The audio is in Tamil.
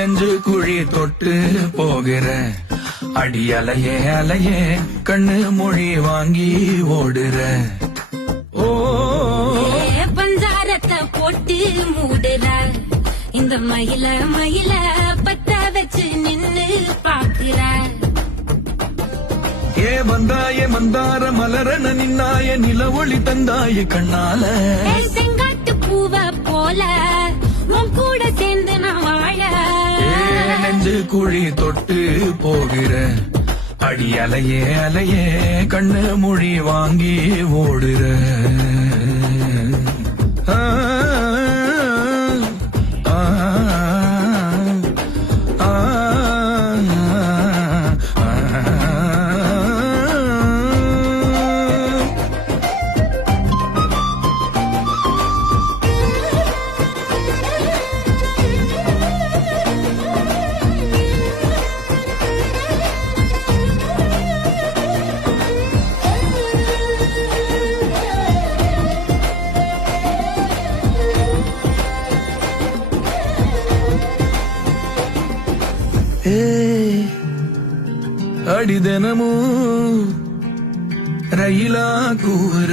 நெஞ்சு குழி தொட்டு போகிற அடி அலையே அலையே கண்ணு மொழி வாங்கி ஓடுற. ஓ பஞ்சாரத்தை போட்டு மூடுற இந்த மயில மயில பத்த வச்சு நின்னு பாக்குற. ஏ வந்தாய மந்தார மலரன நின்னாய நில ஒளி தந்தாய கண்ணால. செங்காட்டு பூவ போல உன் கூட சேர்ந்து நான் வாழ. நெஞ்சு குழி தொட்டு போகிற அடி அலையே அலையே கண்ணு மொழி வாங்கி ஓடுற. அடி தினமும் ரயிலா கூற